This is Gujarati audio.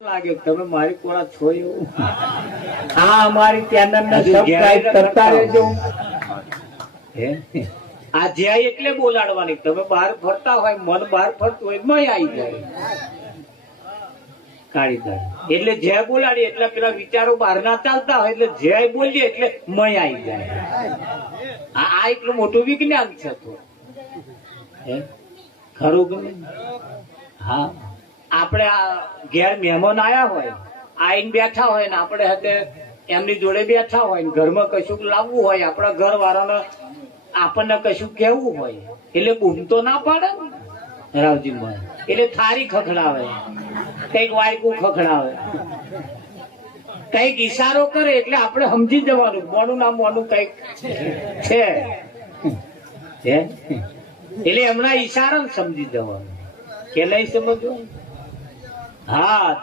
લાગે તમે મારી કોળા છો એવું હા અમારી ચેનલને સબસ્ક્રાઇબ કરતા રહેજો આ જ્યાં એટલે બોલાડવાની તમે બહાર ફરતા હોય મન બહાર ફરતું હોય મય આવી જાય કાઢી જાય એટલે જય બોલાડી એટલે પેલા વિચારો બહાર ના ચાલતા હોય એટલે જય બોલીએ એટલે મય આવી જાય આ એટલું મોટું વિજ્ઞાન છે તો ખરું કે હા આપણે આ ઘેર મહેમાન આયા હોય આઈને બેઠા હોય ને આપણે હાથે એમની જોડે બેઠા હોય ને ઘરમાં કશું લાવવું હોય આપણા ઘર વાળાને આપણને કશું કેવું હોય એટલે બૂમ તો ના પાડે ને રાવજીભાઈ એટલે થારી ખખડાવે કઈક વાયકું ખખડાવે કઈક ઈશારો કરે એટલે આપણે સમજી જવાનું મોનું ના મોનું કઈક છે એટલે એમના ઈશારા સમજી જવાનું કે નહીં સમજવું હા